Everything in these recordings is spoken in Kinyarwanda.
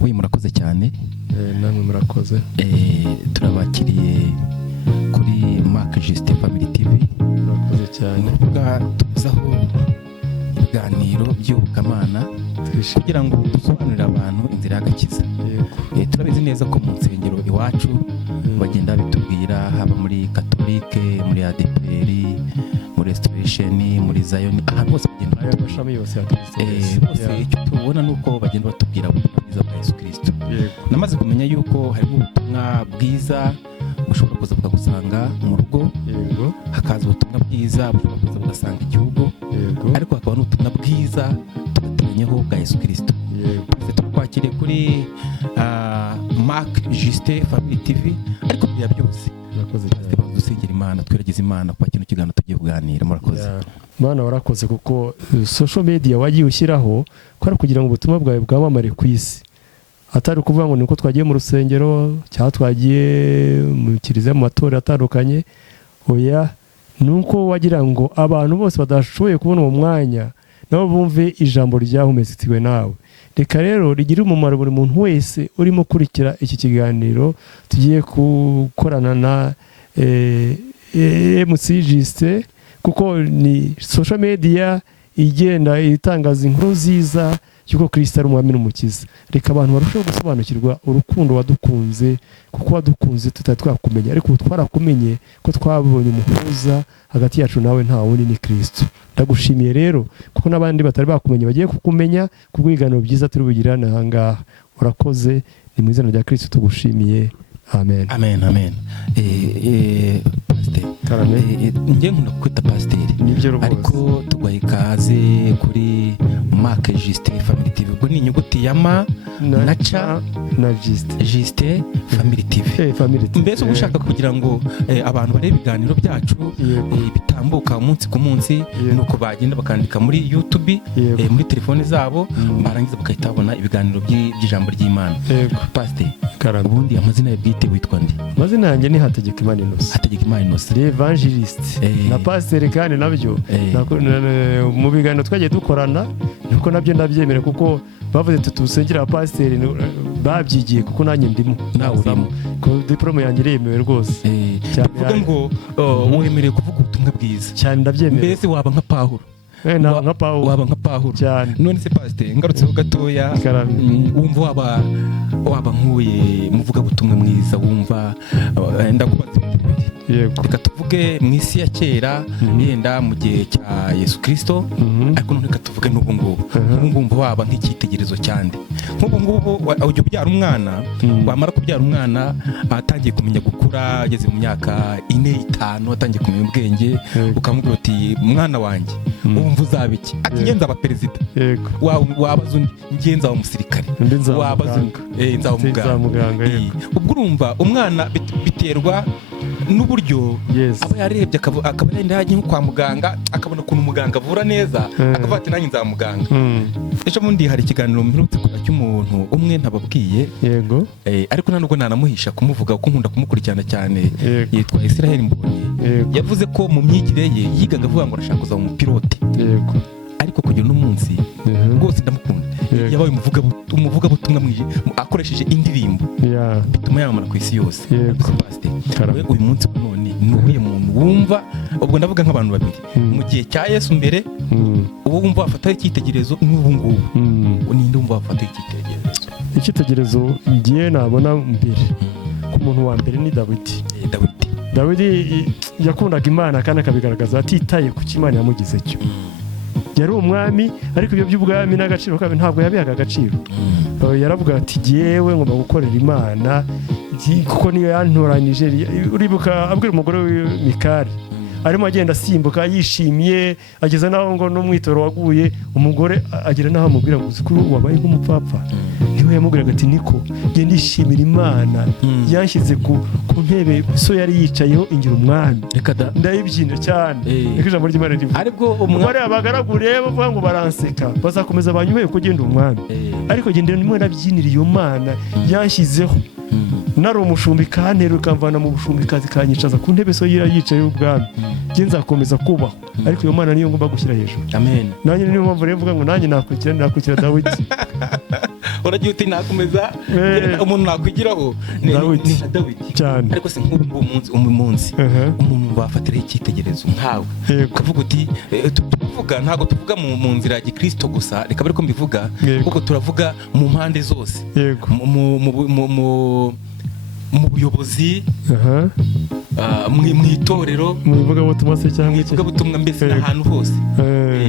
we murakoze cyane. Namwe murakoze. Turabakiriye kuri Mark Justin Family TV. Murakoze cyane. Tuzaho ibiganiro by'ubukamana kugira ngo dusobanurire abantu inzira y'agakiza. Turabizi neza ko mu nsengero iwacu bagenda bitubwira, haba muri Katolike, muri ADPR, muri Restoration, muri Zion, ahantu hose bagenda amashami yose bose icyo tubona nuko bagenda batubwira ubutumwa bwiza bwa Yesu Kristo. Namaze kumenya yuko harimo ubutumwa bwiza bushobora kuza bukagusanga mu rugo, hakaza ubutumwa bwiza bushobora kuza bugasanga igihugu, ariko hakaba n'ubutumwa bwiza tugateranyeho bwa Yesu Kristo. Turakwakiriye kuri Mark Justin Family TV, ariko bya byose dusengera Imana, tweragize Imana kwa kino kiganiro tugiye kuganira. Murakoze. Mana warakoze kuko social media wagiye ushyiraho ko ari kugira ngo ubutumwa bwawe bwamamare ku isi, atari kuvuga ngo niko twagiye mu rusengero cyangwa twagiye mu kiliziya mu matorero atandukanye. Oya, nuko wagira ngo abantu bose badashoboye kubona uwo mwanya nabo bumve ijambo ryahumetswe nawe. Reka rero rigire umumaro buri muntu wese urimo kurikira iki kiganiro tugiye gukorana na MC Justin, kuko ni social media igenda itangaza inkuru nziza yuko Kristo ari umwami n'umukiza. Reka abantu barushaho gusobanukirwa urukundo wadukunze, kuko wadukunze tutari twakumenya, ariko twarakumenye ko twabonye umuhuza hagati yacu nawe, nta wundi ni Kristo. Ndagushimiye rero kuko n'abandi batari bakumenya bagiye kukumenya kubwiganiro byiza turi bugirane aha ngaha. Urakoze, ni mu izina rya Kristo tugushimiye. Amen. Amen, amen. Pastor, njye nkunda kwita pasiteri, ariko tugwaye ikaze kuri Mark Justin Family TV. Ubwo ni inyuguti ya ma na ca na Justin Family TV. Mbese ugushaka kugira ngo abantu barebe ibiganiro byacu bitambuka umunsi ku munsi, nuko bagenda bakandika muri YouTube, muri telefone zabo, barangiza bakahita babona ibiganiro by'ijambo ry'Imana. Pastor, ubundi amazina ye bwite witwa nde? Amazina yanjye ni Hategekimana Innocent. Hategekimana Innocent, evangelist na pasteur, kandi nabyo mu biganiro twagiye dukorana nuko nabyo ndabyemera, kuko bavuze tutusengera abapasiteri babyigiye, kuko nanjye ndimo, nawe urimo, ko diplome yanjye iremewe rwose. Ndavuga ngo wemerewe kuvuga ubutumwa bwiza cyane, ndabyemera. Mbese waba nka Pawulo? Waba nka Pawulo cyane. None se pasteur, ngarutseho gatoya, wumva waba nkuye muvuga ubutumwa mwiza, wumva ndakubaza ibintu bibiri. Reka tuvuge mu isi ya kera, yenda mu gihe cya Yesu Kristo, ariko none reka tuvuge n'ubu ngubu waba nk'icyitegererezo cyane. Nk'ubu ngubu ujya ubyara umwana, wamara kubyara umwana atangiye kumenya gukura, ageze mu myaka 4-5, atangiye kumenya ubwenge, ukamubwira uti mwana wanjye wumva uzaba iki? Ati ngenza aba perezida. Wabaza undi, ngenza aba umusirikare. Wabaza undi, nzaba umuganga. Ubwo urumva umwana biterwa n'uburyo aba yarebye, akaba yenda yagiye kwa muganga, akabona ukuntu umuganga avura neza, akavuga ati nanjye nzaba muganga. Ejo bundi hari ikiganiro mperutse kora cy'umuntu umwe ntababwiye, ariko nta nubwo nanamuhisha kumuvuga kuko nkunda kumukurikirana cyane, yitwa Israel Mbonyi. Yavuze ko mu myigire ye yigaga avuga ngo arashaka kuzaba umupilote, ariko kugira n'umunsi rwose ndamukunda, yabaye umuvugabutumwa akoresheje indirimbo, bituma yamamara ku isi yose. Uyu munsi none nubuye muntu wumva, ubwo ndavuga nk'abantu babiri, mu gihe cya Yesu mbere, ubu wumva wafata icyitegererezo, n'ubu ngubu ninde wumva wafata icyitegererezo? Icyitegererezo ngiye nabona mbere ku muntu wa mbere ni Dawidi yakundaga Imana kandi akabigaragaza atitaye ku cy'Imana yamugize cyo. Yari umwami, ariko ibyo by'ubwami n'agaciro kabe ntabwo yabihaga agaciro. Yaravuga ati yewe ngomba gukorera Imana, kuko niyo yantoranije. Uribuka abwira umugore we Mikali, arimo agenda asimbuka yishimiye, ageza naho ngo n'umwitoro waguye, umugore agira naho amubwira ngo uzikuru wabaye nk'umupfapfa. Niwe yamubwiraga ati niko genda ishimira Imana yanshyize ku ntebe so yari yicayeho ingira umwami. Ndayibyina cyane, reka ijambo ry'Imana rivuga. Ariko umwari abagaraguriye bavuga ngo baranseka, bazakomeza banyuye ko genda umwami, ariko genda nimwe nabyinira iyo Mana yanshyizeho. Nari umushumbi kantero kamvana mu bushumikazi kanyicaza ku ntebe so yicaye ubwami, nge nzakomeza kubaho, ariko iyo Mana niyo ngomba gushyira hejuru. Amen. Nanjye niyo mpamvu rero mvuga ngo nanjye nakurikira Dawidi. uragiye uti nakomeza umuntu nakwigiraho ni Dawidi cyane. ariko se nk'ubu umunsi umuntu bafatira icyitegererezo nkawe ukavuga uti tuvuga ntago tuvuga mu nzira ya gikristo gusa, reka bari ko mbivuga kuko turavuga mu mpande zose, mu buyobozi, mu itorero, mu ivugabutumwa se cyangwa iki, ivugabutumwa mbese n'ahantu hose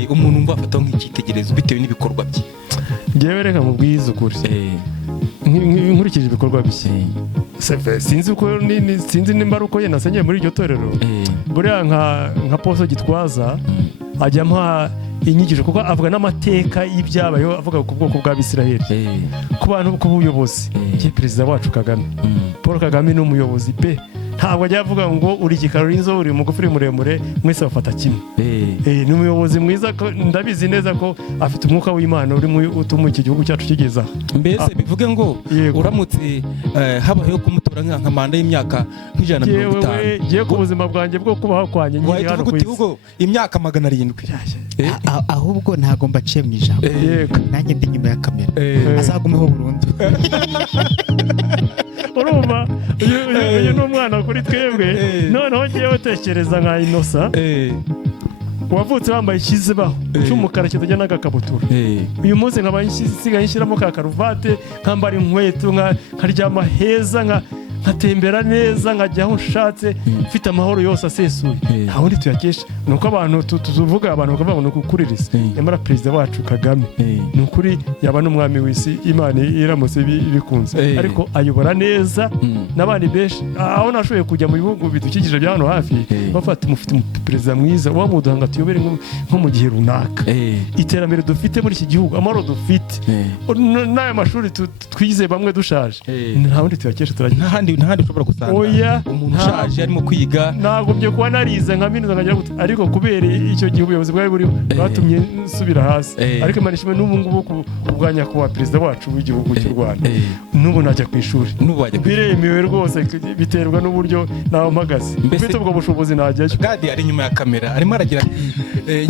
umuntu umva afataho nk'icyitegererezo bitewe n'ibikorwa bye. Ngewe reka mubwize ukuri, nkurikije ibikorwa bye sinzi nimba ari uko ye nasenye muri iryo torero, buriya nka Poso Gitwaza ajya ampa inyigisho kuko avuga n'amateka y'ibyabayeho, avuga ku bwoko bw'Abisiraheli, ku bantu, ku buyobozi. Perezida wacu Kagame, Paul Kagame ni umuyobozi pe, ntabwo ajya avuga ngo uri igikarurinzo, uri mugufi, uri muremure, mwese bafata kimwe. Ni umuyobozi mwiza, ndabizi neza ko afite umwuka w'Imana uri utuma iki gihugu cyacu kigeza. Mbese bivuge ngo uramutse habayeho kumutora nka manda y'imyaka nk'ijana na 50, ngiye ku buzima bwanjye bwo kubaho kwanjye nyiri hano ku isi imyaka 700. Ahubwo ntago mbaciye mu ijambo, nanjye ndi nyuma ya kamera, azagumeho burundu. Urumva uyu ni umwana kuri twebwe. Noneho ngewe tekereza nka Innocent wavutse wambaye ikizibaho cy'umukara kitajya n'agakabutura, uyu munsi nkaba nsigaye nshyiramo ka karuvate, nkambara inkweto, nkaryama heza, nkatembera neza, nkajya aho nshatse, mfite amahoro yose asesuye. nta wundi tuyakesha. Ni uko abantu tuvuga, abantu bakavuga ngo ni ukukuririza, nyamara perezida wacu Kagame ni ukuri yaba n'umwami w'isi, Imana iramutse bikunze, ariko ayobora neza n'abandi benshi. Aho nashoboye kujya mu bihugu bidukikije bya hano hafi, bafata mufite perezida mwiza wamuduha ngo tuyobere nko mu gihe runaka. Iterambere dufite muri iki gihugu, amahoro dufite, n'aya mashuri twize bamwe dushaje, nta wundi tuyakesha. Ntahandi ushobora gusanga umuntu ushaje arimo kwiga. Ntabwo byo kuba narize nka minuza nkajya gute, ariko kubera icyo gihe ubuyobozi bwari buriho batumye nsubira hasi. Ariko Imana ishimwe n'ubu ngubu kubwanya kuba perezida wacu w'igihugu cy'u Rwanda, n'ubu najya ku ishuri biremewe rwose, biterwa n'uburyo naho mpagaze, mfite ubwo bushobozi najyayo. Gadi ari nyuma ya kamera arimo aragira ati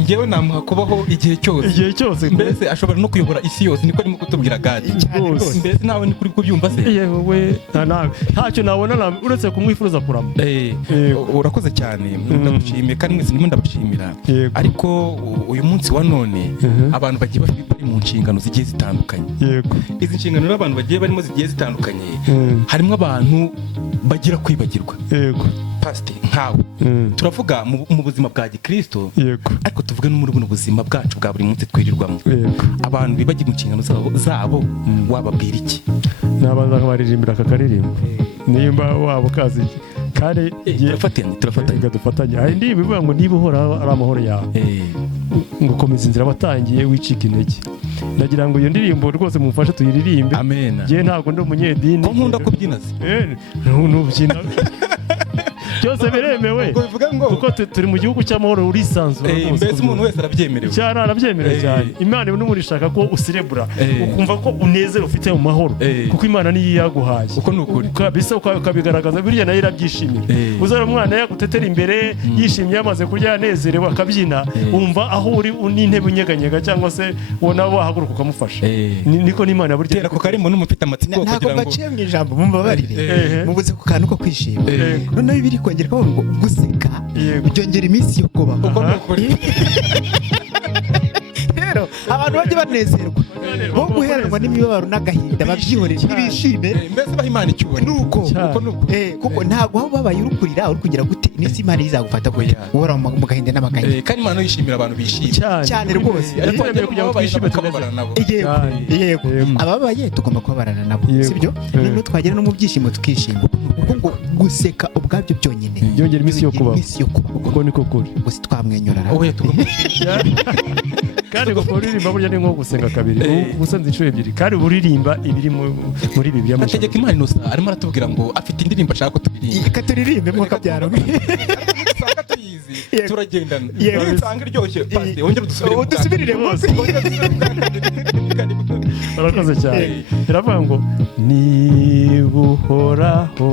ngewe namuha kubaho igihe cyose, mbese ashobora no kuyobora isi yose, niko arimo kutubwira Gadi. Mbese nawe ni kuri kubyumva se? Yewe ntacyo nabona uretse kumwifuza kurama. Urakoze cyane, ndagushimiye kandi mwese ndimo ndabashimira. Ariko uyu munsi wa none abantu bagiye bari mu nshingano zigiye zitandukanye. Izi nshingano n'abantu bagiye barimo zigiye zitandukanye, harimo abantu bagira kwibagirwa. Pastor nkawe turavuga mu buzima bwa gikristo, ariko tuvuge no muri buno buzima bwacu bwa buri munsi twirirwamo. Abantu bibagiye mu nshingano zabo wababwira iki? Nabanza nkabaririmbira aka karirimbo nimba wabo kazi kandi dufatanye. Hari indirimbo ivuga ngo niba uhoraho ari amahoro yawe, ngo komeza inzira watangiye wicika intege. Ndagira ngo iyo ndirimbo rwose mumfashe tuyiririmbe. Amen. Ngewe ntabwo ndi umunyedini, ko nkunda kubyina se. Nubyina cyose biremewe kuko turi mu gihugu cy'amahoro, urisanzura rwose. Mbese umuntu wese arabyemerewe cyane, arabyemerewe cyane. Imana n'umuntu ishaka ko usirebura, ukumva ko unezero ufite mu mahoro, kuko Imana niyo yaguhaye. Uko ni ukuri kabisa, ukabigaragaza buriya nayo irabyishimira. Uzara umwana yagutetera imbere yishimye, yamaze kurya yanezerewe, akabyina, wumva aho uri n'intebe unyeganyega, cyangwa se ubona wahaguruka ukamufasha. Niko n'Imana yaburya. Tera ko karimo n'umufite amatsiko kugira ngo ntabwo baciye mu ijambo, mumbabarire, mubuze ku kantu ko kwishima. Noneho biri kongera ko guseka byongera iminsi yo kubaho. Rero abantu bajye banezerwa, bo guheranwa n'imibabaro n'agahinda babyihorere ntibishime, mbese baha Imana icyubahiro. Nuko kuko ntabwo aho babaye urukurira uri kugira gute, n'isi Imana izagufata gute uhora mu gahinda n'amagahinda. Kandi Imana yishimira abantu bishimye cyane rwose, ariko kugira ngo twishime tukababarana nabo. Yego, ababaye tugomba kubabarana nabo, sibyo? Niyo twagera no mu byishimo tukishima, kuko ngo guseka ubwabyo byonyine byongera iminsi yo kubaho. Kuko niko kuri, gusa twamwenyura kandi ngo kuririmba burya ni nko gusenga kabiri, gusenza inshuro ebyiri, kandi buririmba ibiri muri Bibiliya. Hategeka Imana Innocent arimo aratubwira ngo afite indirimbo ashaka ko turirimba. Reka turirimbe mu kabyaro, usanga tuyizi turagendana, usanga iryoshye. Pastor wongera udusubirire munsi. Urakoze cyane. Iravuga ngo niba uhoraho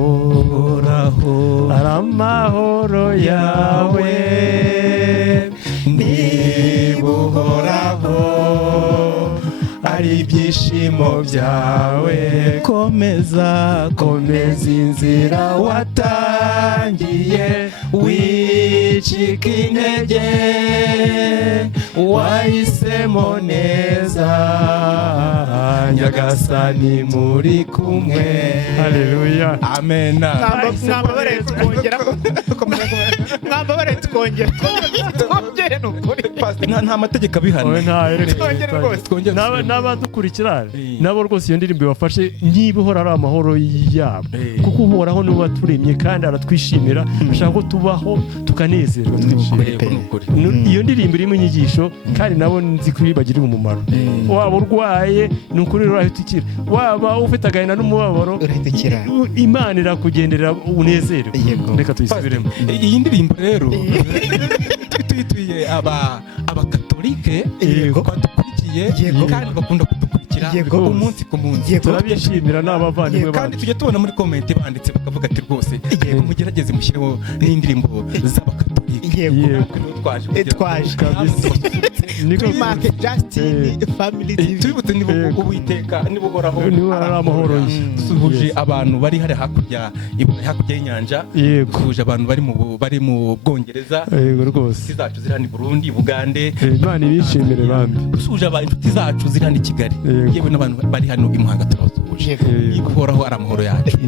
ari amahoro yawe, niba uhoraho ari ari ibyishimo byawe. Komeza inzira watangiye, wicika intege, wahisemo neza, Nyagasani muri kumwe. Haleluya, amen. mwambabare tukongera nukuri nta mategeko abihana. N'abadukurikira nabo rwose iyo ndirimbo bafashe niba ihora ari amahoro yabo, kuko uhoraho niwe waturemye kandi aratwishimira, ashaka ko tubaho tukanezerwa. Iyo ndirimbo irimo inyigisho kandi nabo nzi ko ibagirira umumaro. Waba urwaye ni ukuri urahita ukira, waba ufite agahinda n'umubabaro Imana irakugenderera unezerwe. Reka tuyisubiremo iyi ndirimbo rero. Tuyituye abakatolike badukurikiye kandi bakunda kudukurikira umunsi ku munsi. Turabishimira n'abavandimwe bacu, kandi tujya tubona muri komenti banditse bakavuga ati rwose mugerageze mushyireho n'indirimbo z'abakatolike. twaje Mark Justin Family TV. Tubibutse Uwiteka niba uhoraho niba ari amahoro ye. Dusuhuje abantu bari hari hakurya y'inyanja, dusuhuje abantu bari mu Bwongereza, rwose zacu ziri hano i Burundi, Bugande. Imana ibishimire bambi. Dusuhuje inshuti zacu ziri hano i Kigali, yewe n'abantu bari hano i Muhanga turabasuhuje. Niba uhoraho ari amahoro yacu.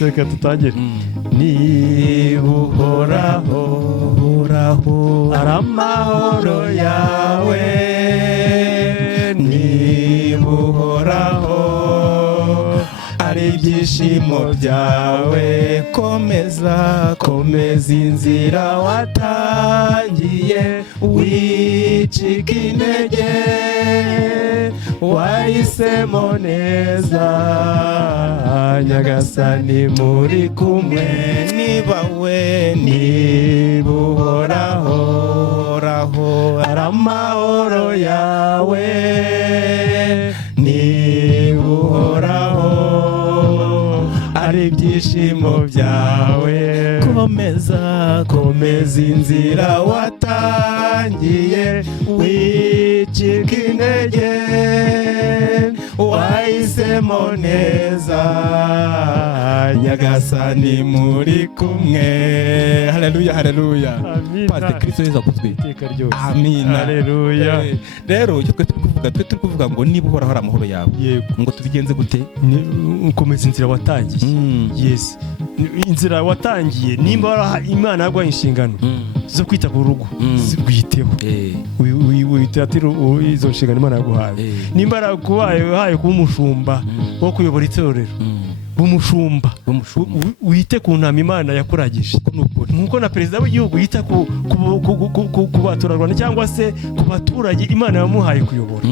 Reka tutangire. Niba uhoraho ari amahoro yawe, niba uhoraho ari ibyishimo byawe, komeza inzira watangiye, wicika intege, wahisemo neza, Nyagasani muri kumwe. Niba uhoraho ari amahoro yawe, niba uhoraho ari ibyishimo byawe, komeza inzira watangiye, wicika intege, wahisemo neza, Nyagasani muri kumwe. Haleluya, haleluya. Pastor Kristo Yesu akuzwe. Amina. Haleluya. Rero icyo turi kuvuga ngo niba uhoraho ari amahoro yawe, ngo tubigenze gute? Ukomeza inzira watangiye. Yes, inzira watangiye, nimba Imana yaguha inshingano zo kwita ku rugo, zibwiteho. Witatira izo nshingano Imana yaguhaye. Nimba yaraguhaye kuba umushumba wo kuyobora itorero, umushumba wite ku ntama Imana yakuragije, nkuko na perezida w'igihugu yita ku baturarwanda cyangwa se ku baturage Imana yamuhaye kuyobora.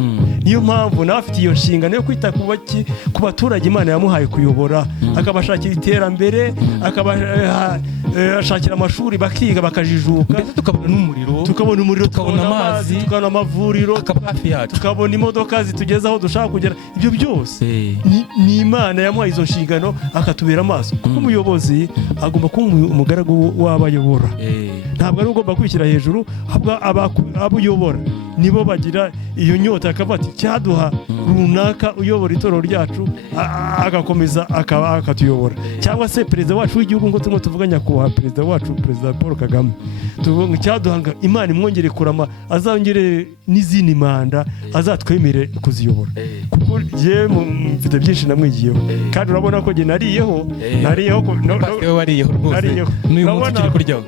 Niyo mpamvu nawe afite iyo nshingano yo kwita ku baturage Imana yamuhaye kuyobora, akabashakira iterambere, akabashakira amashuri bakiga bakajijuka, ndetse tukabona n'umuriro, tukabona amazi, tukabona amavuriro, tukabona imodoka zitugeza aho dushaka kugera. Ibyo byose ni Imana yamuhaye izo nshingano, akatubera amaso. Kuko umuyobozi agomba kuba umugaragu w'abayobora, ntabwo ari ugomba kwishyira hejuru. Abo uyobora nibo bagira iyo nyota, akavuga ati cyaduha runaka uyobora itorero ryacu, agakomeza akatuyobora. Cyangwa se perezida wacu w'igihugu, ngo turimo tuvuga nyakubahwa perezida wacu, perezida Paul Kagame, tuvuga cyaduha Imana imwongere kurama, azongere n'izindi manda, azatwemere kuziyobora. Kuko je mfite byinshi namwigiyeho, kandi urabona ko nariyeho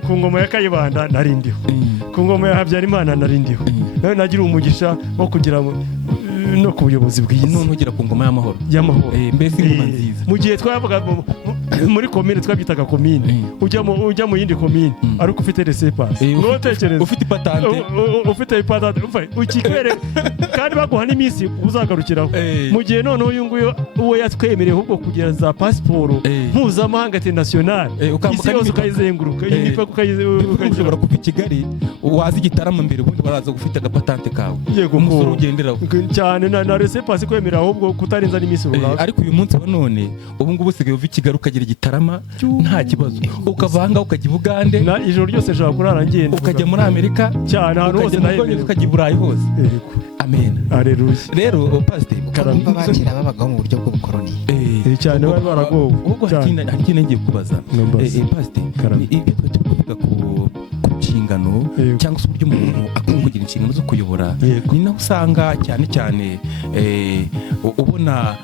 ku ngoma ya Kayibanda narindiho, ku ngoma ya Habyarimana narindiho, nawe nagira umugisha wo kugira no ku buyobozi bwiza, none ugira ku ngoma y'amahoro. Mbese ingoma nziza. Mu gihe twavuga muri komine, twabyitaga komine, ujya mu yindi komine ariko ufite resepasi, notekereza ufite ipatante, ukikwere kandi baguha n'iminsi uzagarukiraho. Mu gihe noneho uyu nguyu uwo yatwemereye ahubwo kugira za pasiporo mpuzamahanga international, isi yose ukayizenguruka, ushobora kuva i Kigali waza i Gitarama mbere, ubundi baraza gufite agapatante kawe, umusoro ugenderaho. cyane na resepasi kwemera ahubwo kutarenza n'iminsi runaka. Ariko uyu munsi wa none ubu ngubu usigaye uva i Kigali ukagira Gitarama nta kibazo, ukavanga ukajya i Bugande na ijoro ryose nshobora kurara ngenda, ukajya muri Amerika cyane ahantu hose nahemerera, ukajya i Burayi hose. Amen. Haleluya. Rero pastor karamba bakira babagaho mu buryo bw'ubukoroni cyane bari baragowe. Ubwo hakina ngiye kubaza pastor ibyo turi kuvuga ku nshingano cyangwa se uburyo umuntu akwiye kugira inshingano zo kuyobora, ni naho usanga cyane cyane ubona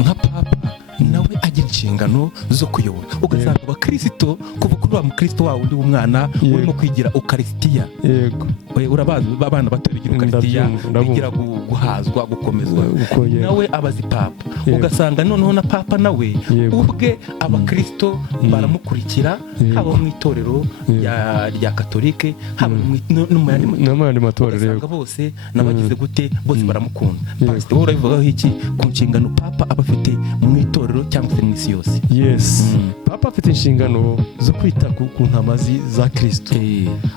nka papa nawe agira inshingano zo kuyobora, ugasanga abakristo kuva kuri wa mukristo wawe undi w'umwana urimo kwigira ukarisitiya. Urabazi abana bato bigira ukarisitiya, bigira guhazwa, gukomezwa, nawe abazi papa. Ugasanga noneho na papa nawe ubwe abakristo baramukurikira, haba mu itorero rya katolike, haba no mu yandi matorero, ugasanga bose nabagize gute, bose baramukunda. Pastor urabivugaho iki ku nshingano papa aba afite mu itorero cyangwa se mu isi yose? Yes, papa afite inshingano zo kwita ku ntama za Kristo,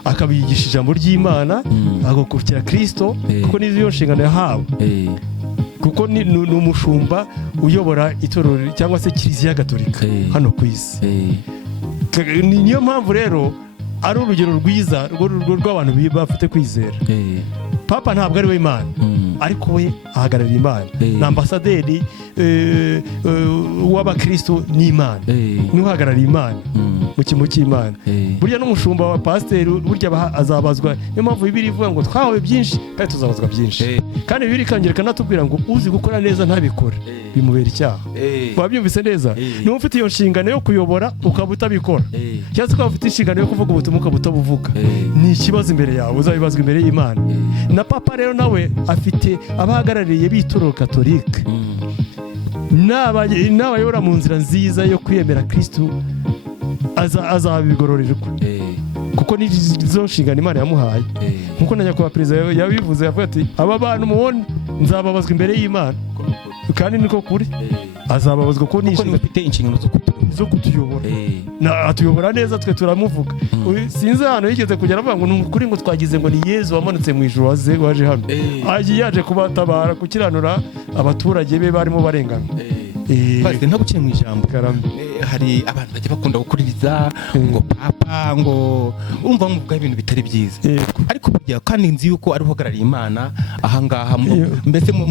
akabigisha ijambo ry'Imana, agakurikira Kristo, kuko nizo nshingano yahawe, kuko ni umushumba uyobora itorero cyangwa se kiliziya gatolika hano ku isi. Niyo mpamvu rero ari urugero rwiza rw'abantu bafite kwizera. Papa ntabwo ari we Imana, ariko we ahagararira Imana, na ambasaderi w'abakristo n'Imana, niwe uhagarariye Imana mu cyimbo cy'Imana. Burya n'umushumba wa pasiteri burya azabazwa. Niyo mpamvu Bibiliya ivuga ngo twahawe byinshi kandi tuzabazwa byinshi, kandi Bibiliya ikongera ikanatubwira ngo uzi gukora neza ntabikore bimubera icyaha. Wabyumvise neza? Niba ufite iyo nshingano yo kuyobora ukaba utabikora, cyangwa se ukaba ufite inshingano yo kuvuga ubutumwa ukaba utabuvuga, ni ikibazo imbere yawe, uzabibazwa imbere y'Imana. Na papa rero nawe afite abahagarariye b'itorero katolika, n'abayobora mu nzira nziza yo kwiyemera Kristo, azabigororerwa, kuko nizo nshingano Imana yamuhaye. Nkuko na nyakubahwa perezida yabivuze, yavuga ati aba bantu mubona nzababazwa imbere y'Imana, kandi niko kuri, azababazwa ko bafite inshingano zo kutuyobora, atuyobora neza, twe turamuvuga. Sinzi hano yigeze kugera avuga ngo ni ukuri ngo twagize ngo ni Yezu wamanutse mu ijuru waje hano, yaje kubatabara, kukiranura abaturage be barimo barengana. Nta guciye mu ijambo, hari abantu bajya bakunda gukuririza ngo papa, ngo umva muvuga ibintu bitari byiza, ariko burya kandi nzi yuko ari uhagarariye Imana ahangaha, mbese mu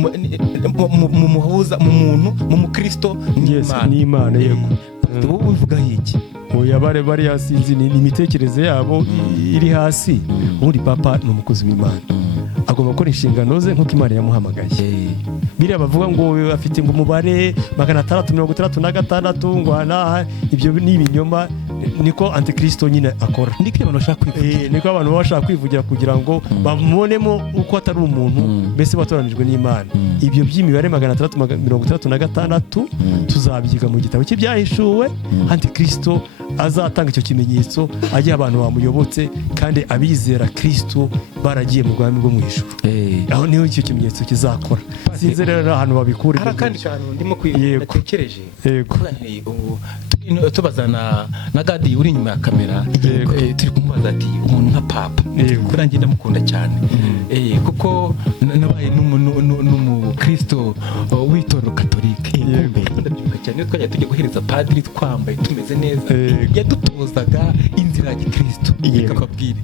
muhuza mu muntu, mu mukristo n'Imana. Yego, wowe ubivugaho iki? bari yasinzi, ni imitekerereze yabo iri hasi. Ubundi papa ni umukozi w'Imana, agomba gukora inshingano ze nk'uko Imana yamuhamagaye. Biriya bavuga ngo afite ngo umubare 666 ngo ibyo ni ibinyoma, niko antikristo nyine akora, niko abantu bashaka kwivugira kugira ngo bamubonemo uko atari umuntu, mbese batoranijwe n'Imana. Ibyo by'imibare 666 tuzabyiga mu gitabo cy'ibyahishuwe. Antikristo azatanga icyo kimenyetso, agiye abantu bamuyobotse kandi abizera Kristo baragiye mu bwami bwo mu ijuru. Aho niho icyo kimenyetso kizakora. Sinzi rero ahantu babikura. Hari kandi kantu ndimo kwiyetekereje, tubazana na Gadi uri inyuma ya kamera, turi kumubaza ati umuntu nka papa kurangira ndamukunda cyane, kuko nabaye n'umukristo w'itorero katolike. Ndabyibuka cyane iyo twajya tujya guhereza padiri twambaye tumeze neza, yadutozaga inzira ya gikristo, akababwira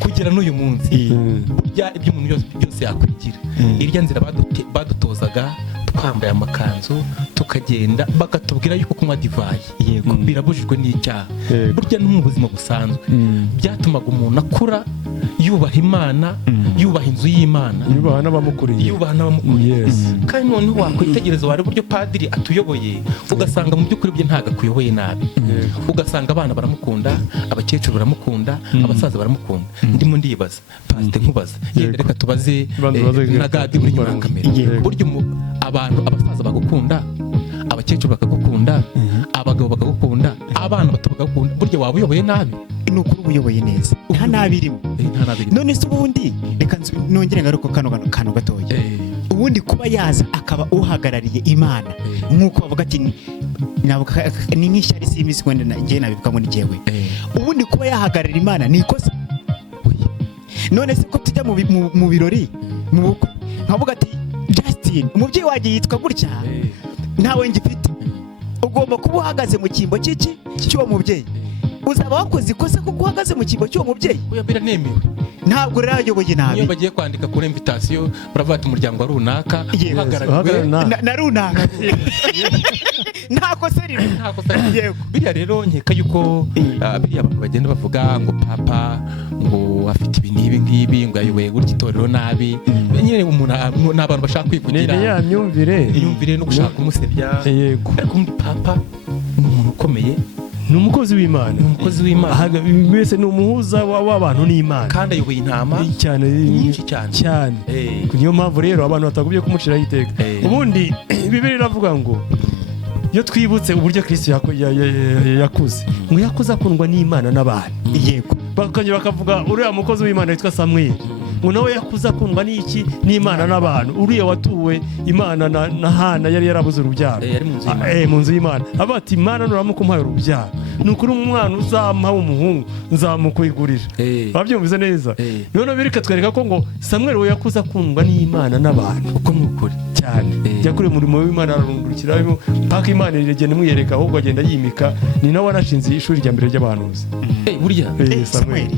kugera n'uyu munsi burya ibyo umuntu byose yakwigira. Irya nzira badutozaga twambaye amakanzu tukagenda, bakatubwira yuko kunywa divayi birabujijwe n'icyaha. Burya no mu buzima busanzwe byatumaga umuntu akura yubaha Imana, yubaha inzu y'Imana, yubaha n'abamukuriye. Kandi noneho wakwitegereza wari buryo padiri atuyoboye, ugasanga mu by'ukuri bye ntago akuyoboye nabi. Ugasanga abana baramukunda, abakecuru baramukunda, abasaza baramukunda. Ndimo ndibaza pastor, nkubaza reka tubaze na Gadi uri inyuma ya kamera, buryo abantu abasaza bagukunda, abakecuru bakagukunda, abagabo bakagukunda, abana bato bakagukunda, burya waba uyoboye nabi? Ni ukuri ubuyoboye neza, nta nabirimo. None se ubundi reka nongere ngaruko kano gatoya, ubundi kuba yaza akaba uhagarariye Imana nk'uko bavuga ati ni nk'ishyari simisi wenda ngiye nabivuga ngo ni jyewe, ubundi kuba yahagararira Imana ni ikosa? None se ko tujya mu birori, mu bukwe, nkavuga ati Justin umubyeyi wanjye yitwa gutya ntawe ngifite ugomba kuba uhagaze mu cyimbo cy'uwo mubyeyi uzaba wakoze ikosa kuko uhagaze mu cyimbo cy'uwo mubyeyi oya biranemewe ntabwo rero ayoboye nabi iyo bagiye kwandika kuri invitation baravuga ati umuryango wa runaka uhagarariwe na runaka nta kosa riri yego biriya rero nkeka yuko biriya abantu bagenda bavuga ngo papa ngo afite ibi n'ibi ngibi ngo yayoboye gutya itorero nabi nyine umuntu n'abantu bashaka kwivugira ni ya myumvire no gushaka umusebya yego ariko papa ni umuntu ukomeye ni umukozi w'Imana wese ni umuhuza w'abantu n'Imana kandi ayoboye intama cyane nyinshi cyane niyo mpamvu rero abantu batagubye kumuciraho iteka ubundi Bibiliya iravuga ngo iyo twibutse uburyo Kristo yakuze ngo yakuze akundwa n'Imana n'abantu yego bakongera bakavuga uriya mukozi w'Imana witwa Samuel ngo nawe yakuze akundwa n'Imana n'abantu uriya watuwe Imana na Hana yari yarabuze urubyaro mu nzu y'Imana avuga ati Imana nuramuka umpaye urubyaro nukuri umwana uzamuha w'umuhungu nzamukwigurira babyumvise neza none birika twereka ko ngo Samuel we yakuze akundwa n'Imana n'abantu uko n'ukuri cyane yakuriye umurimo w'Imana ararungurukira paka Imana iragenda imwiyereka ahubwo agenda yimika ni nawe wanashinze ishuri rya mbere ry'abahanuzi burya Samuel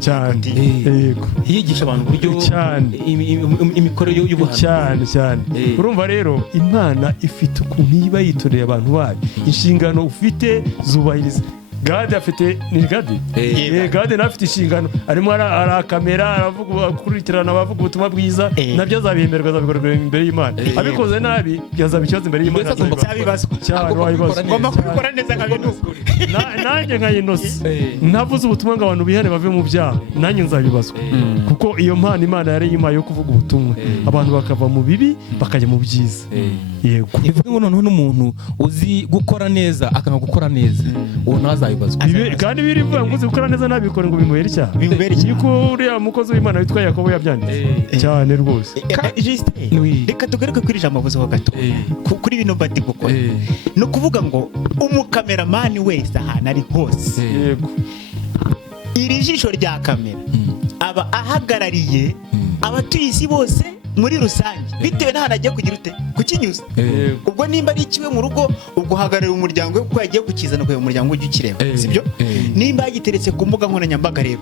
cyane yego yigisha abantu uburyo imikorere y'ubuhanuzi cyane urumva rero Imana ifite ukuntu iba yitoreye abantu bayo inshingano ufite zubahiriza Gade afite ni Gade Gade nawe afite inshingano arimo arakamera aravuga akurikirana abavuga ubutumwa bwiza nabyo azabihemberwa azabikorera imbere y'Imana abikoze nabi yazaba ikibazo imbere y'Imana azabibazwa cyane wayibazwa ngomba kubikora neza nk'abinukuri nanjye nka Inosi navuze ubutumwa ngo abantu bihane bave mu byaha nanjye nzabibazwa kuko iyo mpano Imana yari yimaye yo kuvuga ubutumwa abantu bakava mu bibi bakajya mu byiza yego ivuga ngo noneho n'umuntu uzi gukora neza akanga gukora neza uwo naza kandi biri vuga ngo uzi gukora neza nabikore ngo bimuhere icyaha niko uriya mukozi w'Imana witwa Yakobo yabyanditse cyane rwose reka tugaruke kuri ijambo avuzeho gato kuri bino badi gukora no kuvuga ngo umukameramani wese ahantu ari hose iri jisho rya kamera aba ahagarariye abatuye isi bose muri rusange bitewe n'ahantu agiye kugira ute kukinyuza ubwo nimba ari ikiwe mu rugo ubwo hagararira umuryango we kuko yagiye kukizana ukaba umuryango ujya ukireba sibyo nimba yagiteretse ku mbuga nkoranyambaga rero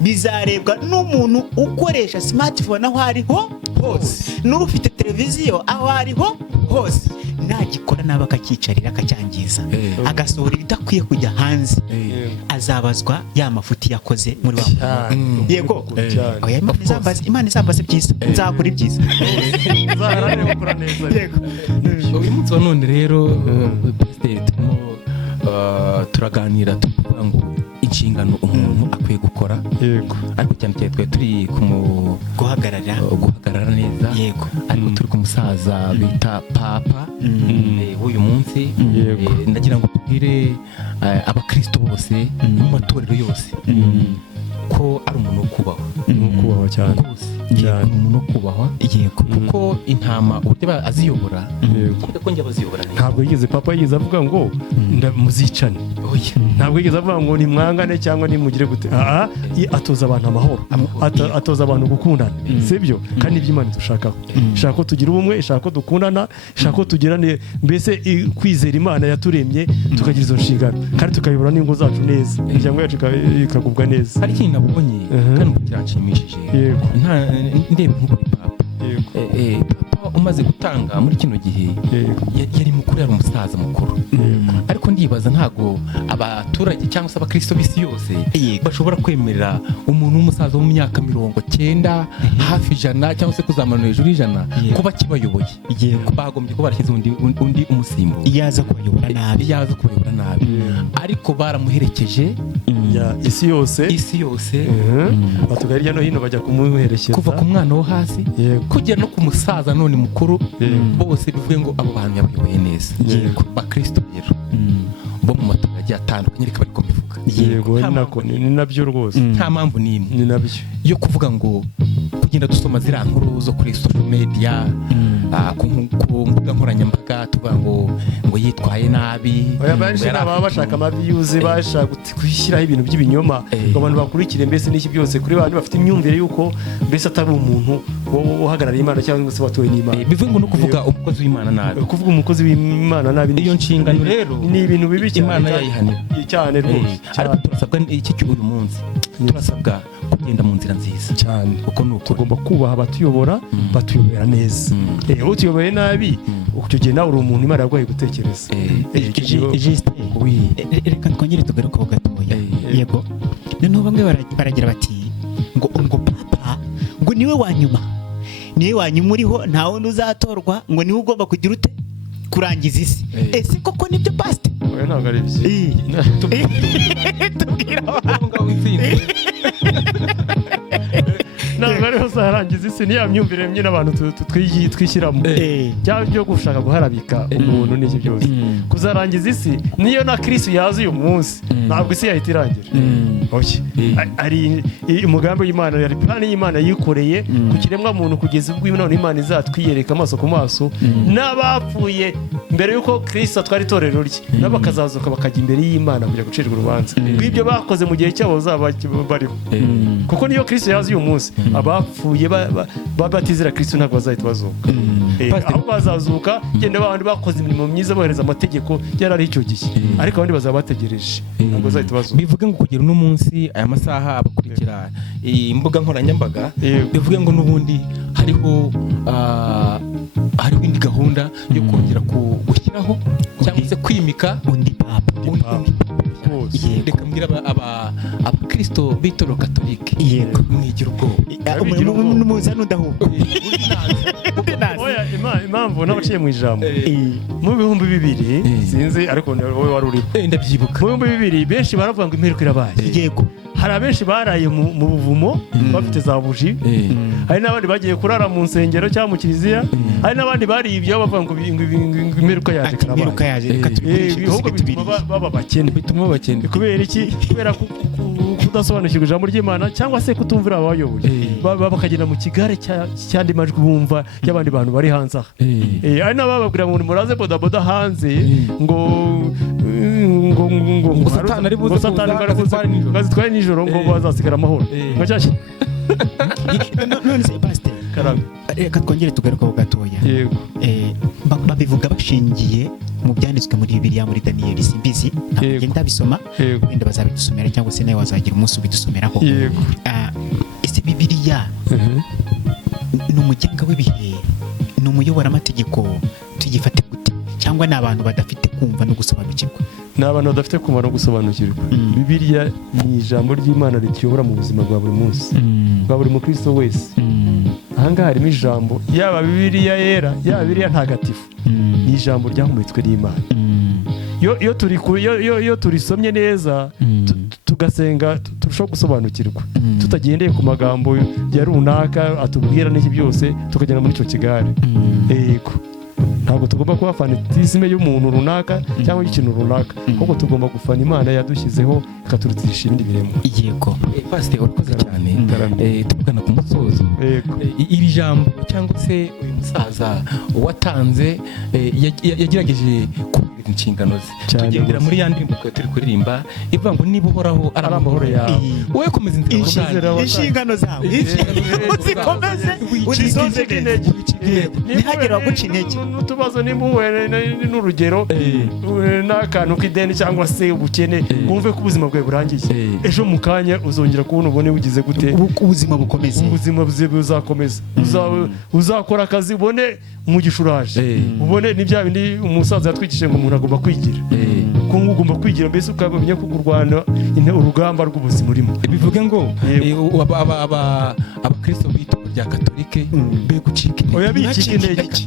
bizarebwa n'umuntu ukoresha smartphone aho ariho hose n'ufite televiziyo aho ariho hose nagikora nabi akakicarira akacyangiza agasohora ibidakwiye kujya hanze azabazwa ya mafuti yakoze muri wa yego Imana izambaze byiza nzakora ibyiza uyu munsi wa none rero turaganira tuvuga ngo inshingano umuntu akwiye gukora ariko cyane cyane twe turi guhagarara neza ariko turi ku musaza bita papa w'uyu munsi ndagira ngo tubwire abakristo bose mu matorero yose ko ari umuntu wo kubahwa cyane umuntu wo kubahwa kuko intama uburyo aziyobora ko njya baziyobora ntabwo yigeze papa yigeze avuga ngo muzicane ntabwo yigeze avuga ngo nimwangane cyangwa nimugire gute atoza abantu amahoro atoza abantu gukundana sibyo kandi iby'Imana dushakaho ishaka ko tugira ubumwe ishaka ko dukundana ishaka ko tugirane mbese kwizera Imana yaturemye tukagira izo nshingano kandi tukayobora n'ingo zacu neza imiryango yacu ikagubwa neza hari ikintu nabonye kandi kiranshimishije ndebe nk'ukuri papa umaze gutanga muri kino gihe yari mukuru yari umusaza mukuru ariko ndibaza ntago abaturage cyangwa se abakristo b'isi yose bashobora kwemerera umuntu w'umusaza mu myaka 90 hafi 100 cyangwa se kuzamanura hejuru y'ijana kuba kibayoboye bagombye kuba barashyize undi umusimbo yaza kubayobora nabi ariko baramuherekeje isi yose batuga hirya no hino bajya kumuherekeza kuva ku mwana wo hasi kugera no ku musaza none mukuru bose bivuye ngo abo bantu yabayoboye neza bakristo rero bo mu matora agiye atandukanye reka bariko bivuga ni nabyo rwose nta mpamvu n'imwe ni nabyo yo kuvuga ngo kugenda dusoma ziriya nkuru zo kuri social media ku mbuga mbuga nkoranyambaga tuvuga ngo yitwaye nabi. Benshi baba bashaka amaviyuzi, bashaka kwishyiraho ibintu by'ibinyoma ngo abantu bakurikire mbese n'iki byose kuri bandi bafite imyumvire yuko mbese atari umuntu uhagarariye Imana cyangwa se watowe n'Imana. Bivuga ngo no kuvuga umukozi w'Imana nabi, kuvuga umukozi w'Imana nabi iyo nshingano rero ni ibintu bibi cyane, Imana yayihanira cyane rwose. Ariko turasabwa iki cy'uyu munsi, turasabwa kugenda mu nzira nziza cyane, kuko nuko tugomba kubaha abatuyobora, batuyobora neza. Utuyoboye nabi icyo gihe nawe uri umuntu Imana yaguhaye gutekereza. Reka twongere tugarukaho gatoya. Yego, noneho bamwe baragira bati ngo papa ngo niwe wa nyuma uriho, nta wundi uzatorwa, ngo niwe ugomba kugira ute kurangiza isi. Ese koko nibyo pastor? Oya, ntabwo ari byo. Tubwira ntabwo ariho uzarangiza isi, niya myumvire nyine abantu twishyiramo cyangwa byo gushaka guharabika umuntu n'iki byose. Kuzarangiza isi niyo na Kristo yaza uyu munsi, ntabwo isi yahita irangira. Ari umugambi w'Imana, ari plan y'Imana yikoreye ku kiremwa muntu kugeza ubwo Imana izatwiyereka amaso ku maso, n'abapfuye mbere yuko Kristo atwara itorero rye nabo bakazazuka bakajya imbere y'Imana kujya gucirwa urubanza rw'ibyo bakoze mu gihe cyabo bazaba bariho. Kuko niyo Kristo yaza uyu munsi, abapfuye batizera Kristo ntabwo bazahita bazuka. Aho bazazuka genda abandi bakoze imirimo myiza bohereza amategeko yarari icyo gihe, ariko abandi bazaba bategereje ntabwo bazahita bazuka. Bivuge ngo kugera uno munsi aya masaha abakurikira imbuga nkoranyambaga, bivuge ngo n'ubundi hariho indi gahunda yo kongera gushyiraho cyangwa se kwimika undi papa. Reka mbwira abakristo b'Itorero Katolike, mwigira ubwoba n'umuza n'udahubwo. Impamvu n'abaciye mu ijambo mu 2000 sinzi, ariko wowe wari uriho ndabyibuka. Mu 2000 benshi baravuga ngo imperuka irabaye. Yego, hari abenshi baraye mu buvumo bafite za buji, hari n'abandi bagiye kurara mu nsengero cyangwa mu kiliziya, hari n'abandi baribye bavuga ngo imperuka yaje karabaye. Ibihugu bituma baba bakene. Kubera iki? Kubera kudasobanukirwa ijambo ry'Imana cyangwa se kutumvira abayoboye, bakagenda mu kigare cyandi majwi bumva y'abandi bantu bari hanze aha. Hari n'abababwira ngo muraze bodaboda hanze ngo Satani ari buze bazitware nijoro ngo bazasigara amahoro. None se pastor, reka twongere tugarukaho gatoya. Yego, babivuga bashingiye mu byanditswe muri Bibiliya, muri Daniyeli, simbizi ntabwo ngenda bisoma, wenda bazabidusomera cyangwa se nawe wazagira umunsi ubidusomeraho. Ese Bibiliya ni umujyanga w'ibihe, ni umuyoboramategeko, tugifate gute? Cyangwa ni abantu badafite kumva no gusobanukirwa? Ni abantu badafite kumva no gusobanukirwa. Bibiliya ni ijambo ry'Imana rituyobora mu buzima bwa buri munsi bwa buri mukristo wese. Ahangaha harimo ijambo, yaba Bibiliya yera yaba Bibiliya ntagatifu, ni ijambo ryahumetswe n'Imana. Iyo turisomye neza tugasenga turushaho gusobanukirwa, tutagendeye ku magambo ya runaka atubwira n'iki byose, tukagenda muri icyo kigare. Yego, ntabwo tugomba kuba fanatisme y'umuntu runaka cyangwa y'ikintu runaka, ahubwo tugomba gufana Imana yadushyizeho ikaturutisha ibindi biremwa. Yego, pastor urakoze cyane. Tuvugana ku musozo, iri jambo cyangwa se uyu musaza watanze yagerageje kubwira inshingano ze. Tugendera muri ya ndirimbo turi kuririmba ivuga ngo niba uhoraho ari amahoro yawe, wowe komeza inshingano zawe, uzikomeze uzisoze neza, ntihagire waguca intege. Tubazo nimbuwe n'urugero n'akantu k'ideni cyangwa se ubukene, wumve ko ubuzima bwawe burangiye, ejo mu kanya uzongera kubona ubone ugize gute, ubuzima bukomeze, ubuzima buzakomeza, uzakora akazi ubone mu gishuraje, ubone n'ibya bindi umusaza yatwikije ngo umuntu agomba kwigira, ko ugomba kwigira mbese ukamenya ko kurwana urugamba rw'ubuzima urimo. Bivuge ngo abakristo b'Itorero rya Katolike be gucika intege. Oya, bicika intege,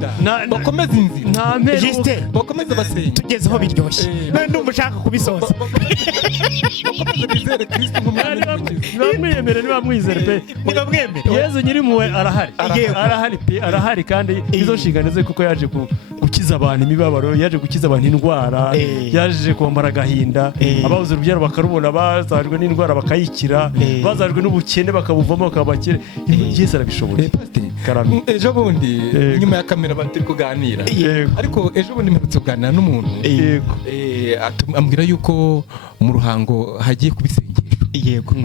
bakomeza inzira, nta mpero, bakomeza basenga, tugezeho biryoshye. Ndumva ushaka kubisoza. Bakomeza bizere Kristo nk'umwami n'umukiza. Bamwiyemere, ntibamwizere pe. Yezu Nyirimpuhwe arahari pe, arahari, kandi izo nshingano ze kuko yaje gukiza abantu imibabaro, yaje gukiza abantu indwara, yaje kwambara agahinda, ababuze urubyaro bakarubona, bazajwe n'indwara bakayikira, bazajwe n'ubukene bakabuvamo bakabakira. Yesu arabishoboye. ejo bundi nyuma ya kamera batari kuganira ariko ejo bundi mperutse kuganira n'umuntu ambwira yuko mu Ruhango hagiye kubisengesho yego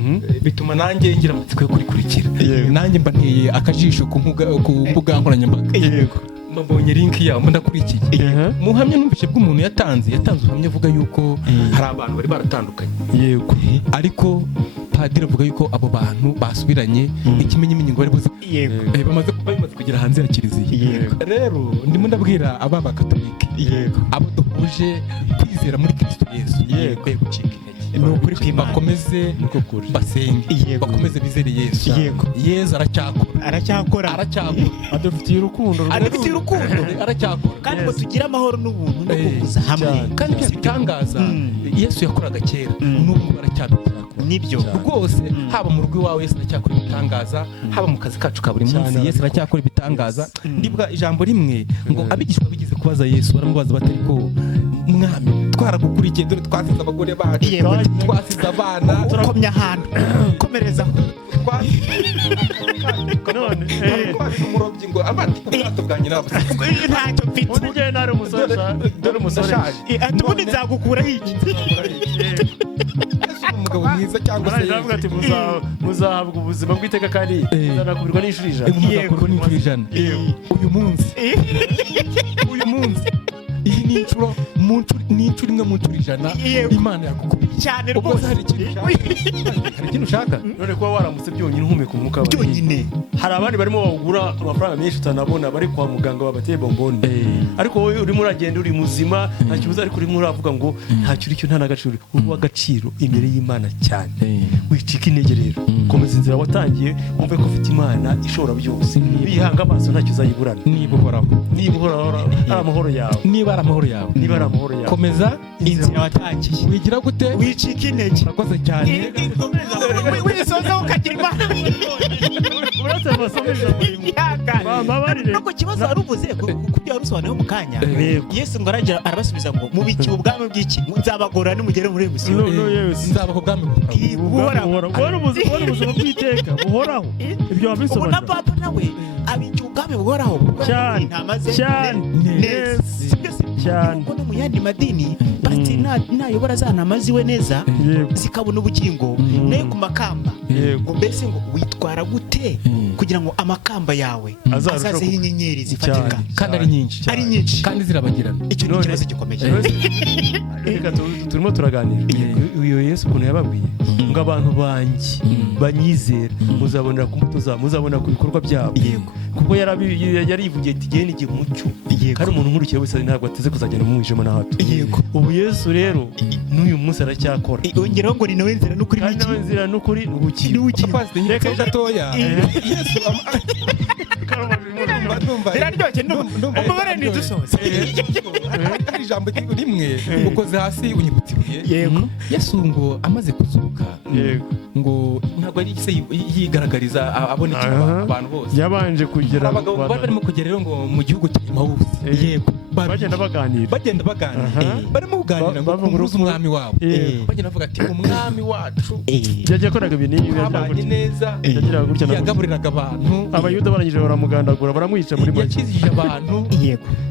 bituma nanjye ngira amatsiko yo kurikurikira nanjye mba nteye akajisho ku mbuga nkoranyambaga yego mbonye link yawo ndakurikiye muhamye numvishe bw'umuntu yatanze uhamye avuga yuko hari abantu bari baratandukanye yego ariko padiri avuga yuko abo bantu basubiranye ikimenyimenyi ngo bari buze bamaze kugera hanze ya kiliziya rero ndimo ndabwira aba bakatolika abo duhuje kwizera muri Kristo Yesu gucika intege nukuri kw'Imana bakomeze basenge bakomeze bizere Yesu Yesu aracyakora adufitiye urukundo aracyakora kandi ngo tugire amahoro n'ubuntu no kuvuza hamwe kandi bitangaza Yesu yakoraga kera n'ubwo aracyabikora nibyo rwose haba mu rugo iwawe Yesu aracyakora ibitangaza haba mu kazi kacu ka buri munsi Yesu aracyakora ibitangaza ndibwa ijambo rimwe ngo abigishwa bigize kubaza Yesu baramubaza batari ko mwami twaragukurikiye dore twasize abagore bacu twasize abana turakomya ahantu komereza none umurobyi ngo abati ubwato bwa nyina ntacyo mfite undi njye nari umusore ubundi nzagukuraho iki umugabo mwiza cyangwa se aravuga ati muzahabwa ubuzima bw'iteka kandi muzanakubirwa n'inshuro ijana uyu munsi iyi ni inshuro imwe mu nshuro ijana Imana yakukubira cyane rwose hari ikintu ushaka none kuba waramutse byonyine uhumeka umwuka byonyine hari abandi barimo bagura amafaranga menshi utanabona bari kwa muganga babateye bomboni ariko wowe urimo uragenda uri muzima nta kibazo ariko urimo uravuga ngo ntacyo uri cyo nta n'agaciro uri uw'agaciro imbere y'Imana cyane wicika intege rero komeza inzira watangiye wumve ko ufite Imana ishobora byose bihanga amaso ntacyo uzayiburana niba uhoraho ari amahoro yawe niba ari amahoro yawe komeza inzira watangiye wigira gute wicika intege urakoze cyane wisoza ukagira Imana uretse amasomeje babarire nuko kibazo aruvuze kubyo warusobanuye mu kanya Yesu ngo arabasubiza ngo mubikiye ubwami bw'iki nzabagora n'umugere muri gusiba nzabaho ubwami buhoraho ubuzima bw'iteka buhoraho ibyo wabisobanura na papa nawe abikiye ubwami buhoraho cyane kuko no mu yandi madini bati nayobora zantamaziwe neza zikabona ubugingo nayo ku makamba ngo mbese ngo witwara gute kugira ngo amakamba yawe azazeho inyenyeri zifatika kandi ari nyinshi kandi zirabagirana icyo ni ikibazo gikomeye reka turimo turaganira uyu Yesu ukuntu yababwiye ngo abantu banjye banyizera muzabonera ku mbuto zabo muzabona ku bikorwa byabo kuko yarivugiye ati genda igihe umucyo kandi umuntu nkurikiye wese ntabwo ateze kuzagenda mu mwijima na hato ubu Yesu rero n'uyu munsi aracyakora yongeraho ngo ni nawe nzira n'ukuri n'ubugingo reka gatoya Yesu biraryoshye umubare ntidusoze hari ijambo rimwe ukoze hasi unyibutse ibuye Yesu ngo amaze kuzuka ngo ntabwo ari se yigaragariza abonekera abantu bose yabanje kugera abagabo bari barimo kugera rero ngo mu gihugu cya Emawusi bagenda baganira barimo kuganira ngo umuruzi umwami wabo bagenda bavuga ati umwami wacu yakoraga ibintu yabanye neza yagaburiraga abantu abayuda barangije baramugandagura baramwica muri make yakijije abantu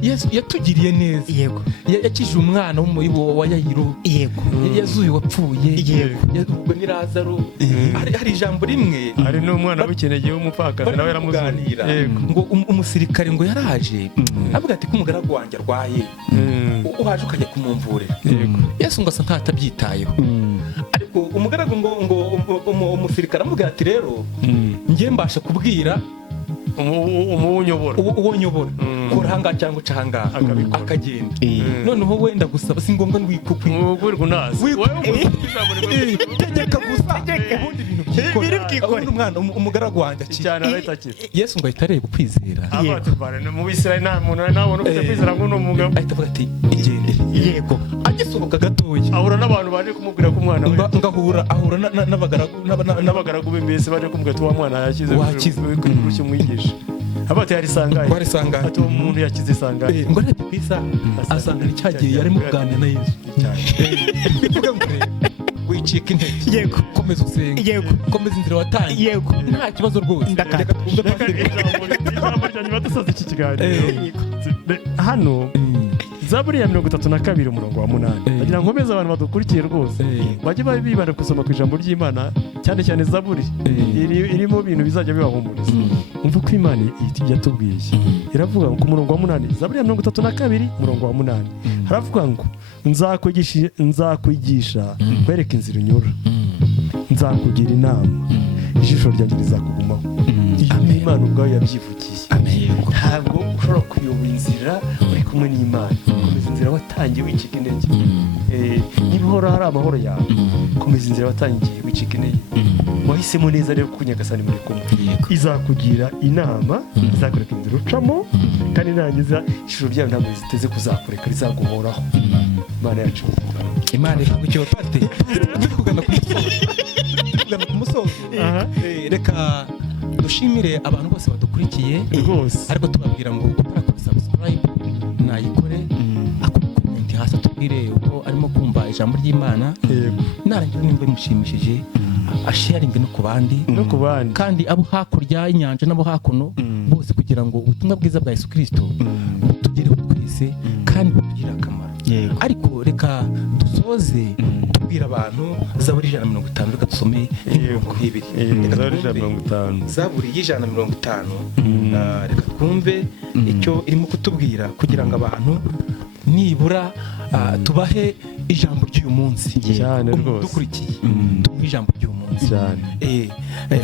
Yesu yatugiriye neza yakijije umwana wa Yayiro yazuye wapfuye ubwo ni Lazaro hari ijambo rimwe hari n'umwana w'ikinege w'umupfakazi nawe yaramuganira ngo umusirikare ngo yaraje avuga ati ko umugaragu wanjye arwaye uhaje ukajya kumumvurira Yesu ngo asa nk'atabyitayeho ariko umugaragu ngo umusirikare amubwira ati rero njye mbasha kubwira uwo nyobora kora ahangaha cyangwa uca ahangaha akagenda noneho wenda gusaba si ngombwa wirirwa unazi tegeka gusa ubundi ibintu byikora umwana umugaragu wanjye Yesu ngo ahita areba ukwizera mu Bisirayeli nta muntu nabona ufite kwizera ngo n'umugabo ahita avuga ati igendere agisohoka gatoya ahura n'abantu baje kumubwira ko umwana we ahura n'abagaragu be mbese baje kumubwira ati wa mwana yakize kwirushya umwigisha abati yari sangaye ati uwo muntu yakize sangaye ngo arebye ku isaha asanga ni cyagiye yarimo kuganira na Yesu bivuga ngo wicika intege. Yego. Komeza usenge. Yego. Komeza inzira watangiye. Yego. Nta kibazo rwose. Ndakaka. ijambo rya nyuma dusoza iki kiganiro hano Zaburi ya 32 umurongo wa 8 bagira nkomeza abantu badukurikiye rwose bajye bibanda gusoma ku ijambo ry'Imana cyane cyane Zaburi irimo ibintu bizajya bibahumuriza. Umva ko Imana yatubwiye iravuga ku murongo wa 8 Zaburi ya 32 umurongo wa 8 haravuga ngo nzakwigisha kwereka inzira unyura, nzakugira inama, ijisho ryanjye rizakugumaho. Iyo ni Imana ubwayo yabyivugiye. Ntabwo ushobora kuyoba inzira uri kumwe n'Imana. Komeza inzira watangiye wicika intege. Niba uhora hari amahoro yawe, komeza inzira watangiye wicika intege. Wahisemo neza rero ko Nyagasani muri kumwe. Izakugira inama, izakwereka inzira ucamo, kandi nangiza ijisho ryawe ntabwo ziteze kuzakureka, rizaguhoraho. Imana yacu. Imana ikucyo pate. Kugana ku musozo. Reka dushimire abantu bose badukurikiye rwose, ariko tubabwira ngo utakora subscribe nayikore, akora comment hasi tubwire uko arimo kumva ijambo ry'Imana, narangira nimba bimushimishije asharinge no ku bandi kandi abo hakurya inyanja nabo hakuno bose, kugira ngo ubutumwa bwiza bwa Yesu Kristo butugereho twese kandi butugirire akamaro. Ariko reka dusoze tubwira abantu Zaburi 150, reka dusome imirongo 2. Zaburi 150 reka twumve icyo irimo kutubwira kugira ngo abantu nibura tubahe ijambo ry'uyu munsi cyane rwose dukurikiye tumuhe ijambo ry'uyu munsi cyane.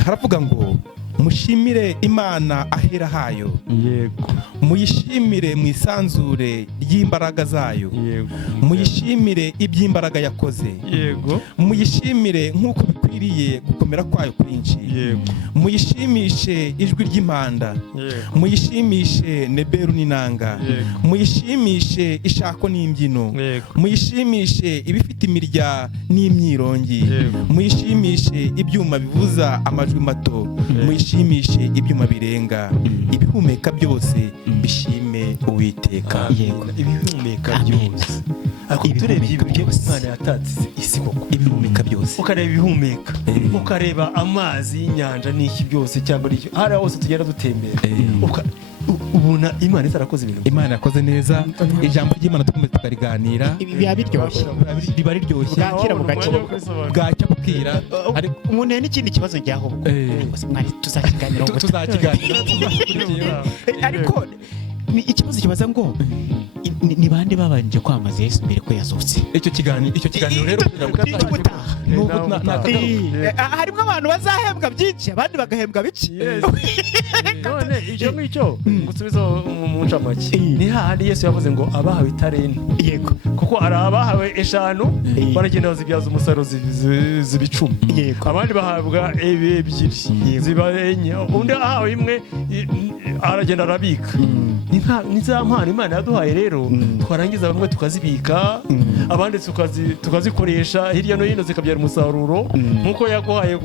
Haravuga ngo mushimire Imana ahera hayo, yego, muyishimire mu isanzure ry'imbaraga zayo, yego, muyishimire iby'imbaraga yakoze, yego, muyishimire nk'uko bikwiriye gukomera kwayo kwinshi, yego, muyishimishe ijwi ry'impanda, yego, muyishimishe neberu n'inanga, muyishimishe ishako n'imbyino, muyishimishe ibifite imirya n'imyirongi, muyishimishe ibyuma bivuza amajwi mato, muyishimishe ibyuma birenga, ibihumeka byose bishime Uwiteka. Ibihumeka byose, ako turebye ibyo Imana yatatse isi koko, ibihumeka byose, ukareba ibihumeka, ukareba amazi y'inyanja n'iki byose cyangwa n'icyo hari hose tugenda dutembera, ubona Imana itarakoze ibintu. Imana yakoze neza. Ijambo ry'Imana tukomeze tukariganira, biba biryoshye, riba riryoshye, bwakira bugakira, bwacya bukira. Umuntu n'ikindi kibazo njyaho mwari tuzakiganira ariko ikibazo kibaza ngo ni bande babanje kwamaza Yesu mbere ko yazutse. Icyo kiganiro rero harimo abantu bazahembwa byinshi abandi bagahembwa biki. None icyo ngicyo gusubiza mu ncamake ni hahandi Yesu yavuze ngo abahawe itarenti, yego, kuko hari abahawe 5 baragenda bazibyaza umusaruro ziba 10, abandi bahabwa 2 ziba 4, undi ahawe 1 aragenda arabika. Ni za mpano Imana yaduhaye rero, twarangiza bamwe tukazibika, abandi tukazikoresha hirya no hino zikabyara umusaruro, nkuko yaguhaye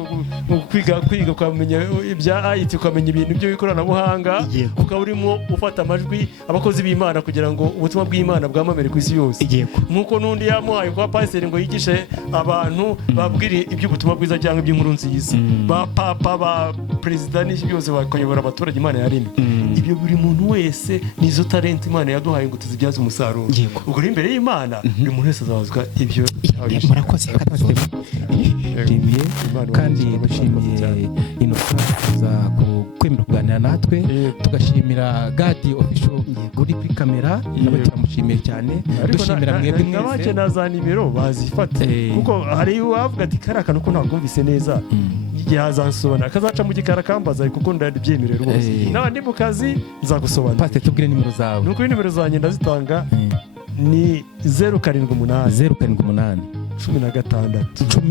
kwiga ukamenya ibya IT, ukamenya ibintu by'ikoranabuhanga, ukaba urimo ufata amajwi abakozi b'Imana kugira ngo ubutumwa bw'Imana bwamamere ku isi yose, nkuko n'undi yamuhaye kwa pastor ngo yigishe abantu babwire iby'ubutumwa bwiza cyangwa iby'inkuru nziza, ba papa, ba president n'iki byose bakayobora abaturage Imana yaremye. Ibyo buri muntu wese nizo talent Imana yaduhaye ngo tuzibyaze umusaruro. Ubwo rero imbere y'Imana buri muntu wese azabazwa ibyo. Murakoze dushimiye kandi dushimiye Innocent za kwemera kuganira natwe, tugashimira Gadi official uri kuri kamera, nawe turamushimiye cyane. Dushimira mwebwe mwese n'abake na za nimero bazifate, kuko hari uwavuga ati karakano ko nakumvise neza yazansobana akazaca mu gikara kambaza, kuko ndabyemerera rwose n'abandi mu kazi nzagusobanura. Pastor tubwire nimero zawe. Nuko nimero zanjye ndazitanga ni 078 078 16 16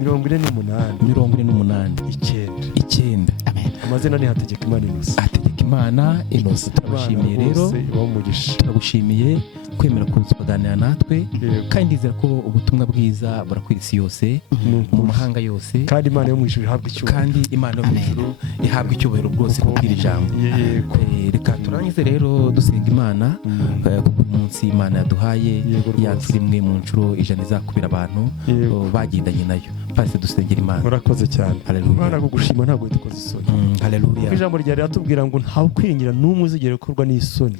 53 9 amazina ni Hategekimana Innocent. Hategekimana Innocent, turagushimiye rero, turagushimiye kwemera kuganira natwe kandi ndizera ko ubutumwa bwiza burakwira isi yose mu mahanga yose kandi Imana yo mu ijuru ihabwa icyubahiro kandi Imana yo mu ijuru ihabwa icyubahiro rwose kubwira ijambo. Reka turangize rero dusenga Imana kuko uyu munsi Imana yaduhaye yacu rimwe mu nshuro 100 izakubira abantu bagendanye nayo. Pasi dusengera Imana. Urakoze cyane. Imana kugushima ntabwo dukoze isoni. Haleluya. Ijambo rya ratubwira ngo ntawe kwiringira n'umwe uzigera gukorwa n'isoni.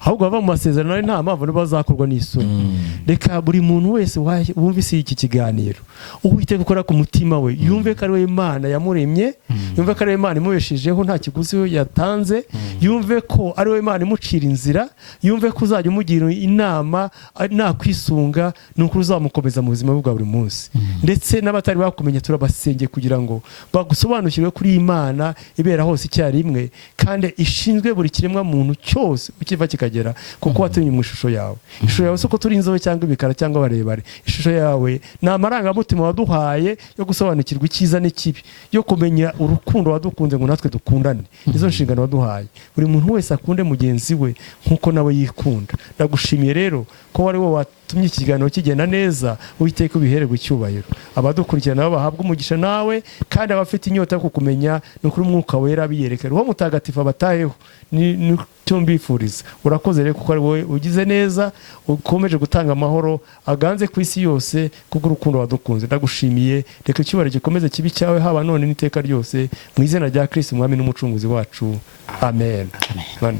Ahubwo bava mu masezerano ari nta mpamvu bazakorwa n'isoni. Reka buri muntu wese wumvise iki kiganiro Uwiteka gukora ku mutima we yumve ko ari we Imana yamuremye, yumve ko ari we Imana imubeshejeho nta kiguzi yatanze, yumve ko ari we Imana imucira inzira, yumve ko uzajya umugira inama nta kwisunga nuko uzamukomeza mu buzima bwa buri munsi. Ndetse n'abatari bakumenya turabasengeye kugira ngo bagusobanukirwe kuri Imana ibera hose icyarimwe kandi ishinzwe buri kiremwa muntu cyose ukiva kikagera kuko watumye mu ishusho yawe. Ishusho yawe soko turi inzobe cyangwa ibikara cyangwa barebare. Ishusho yawe ni amarangamutima waduhaye yo gusobanukirwa icyiza n'ikibi, yo kumenya urukundo wadukunze ngo natwe dukundane. Izo nshingano waduhaye buri muntu wese akunde mugenzi we nkuko nawe yikunda. Ndagushimiye rero ko wari wowe watumye ikiganiro kigenda neza, Uwiteka ubihererwe icyubahiro. Abadukurikirana nabo bahabwa umugisha nawe kandi abafite inyota yo kukumenya no kuri Umwuka Wera biyereke Roho Mutagatifu abatayeho ni cyo mbifuriza. Urakoze rero kuko ari wowe ugize neza, ukomeje gutanga amahoro aganze ku isi yose kubwo urukundo wadukunze. Ndagushimiye, reka icyubahiro gikomeze kibi cyawe haba none n'iteka ryose mu izina rya Kristo umwami n'umucunguzi wacu. Amen. Amen.